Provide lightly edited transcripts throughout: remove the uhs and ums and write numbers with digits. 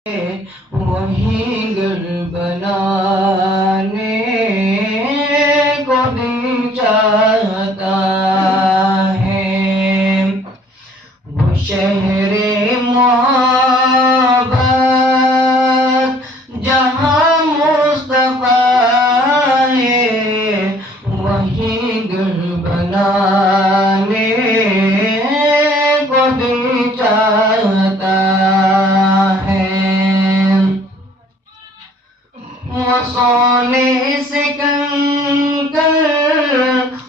وہی گھر بنانے کو دل چاہتا ہے، وہ شہر محبت جہاں مصطفیٰ ہے، وہی گھر بنانے کو دل چاہتا ہے۔ وہ سونے سے کنکر،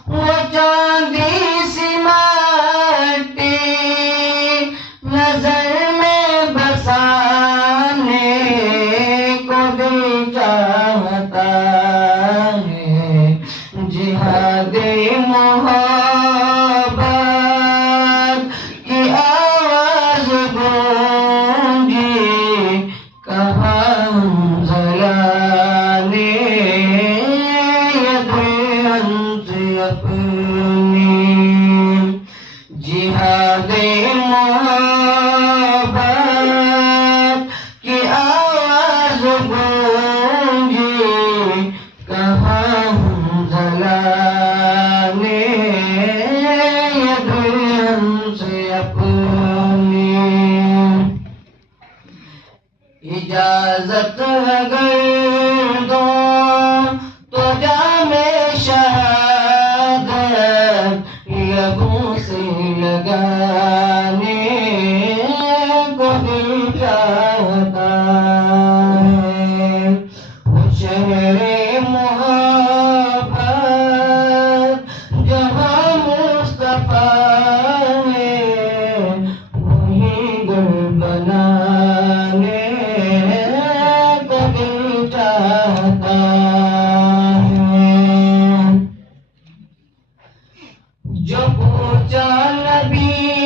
وہ چاندی سی مٹی، نظر میں بسانے کو دل چاہتا ہے۔ جہاد محبت کی آواز گونجی، کہاں حنظلہ اپنی، جہاد محبت کی آواز گونجی، کہاں حنظلہ نے ید ہم سے اپنی۔ اجازت اگر دو تو جام شہادت لبوں سے لگانے کو دل چاہتا ہے، وہ شہر محبت جہاں مصطفیٰ ہے، وہی گھر بنانے کو دل چاہتا ہے۔ جو پوچھا نبی